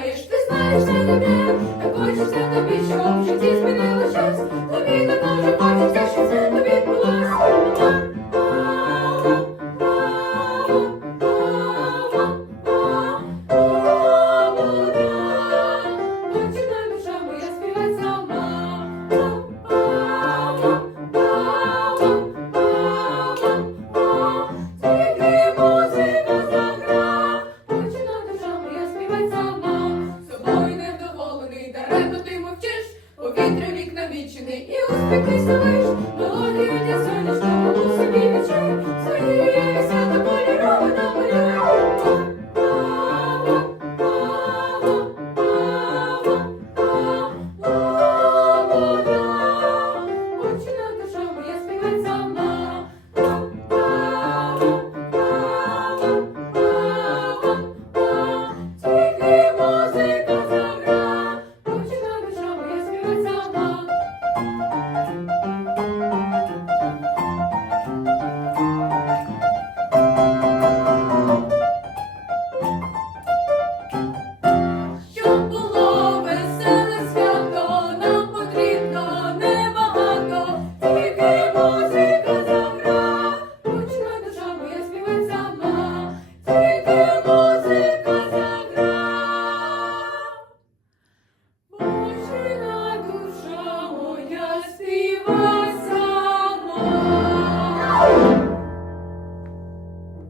знаєш, ти знаєш, що таке, та хочеться тобі чого. і успіх ти ставиш, мелодію для сонячного у собі відчуй, своєю свято кольорова намалюй. Почина душа моя співать сам.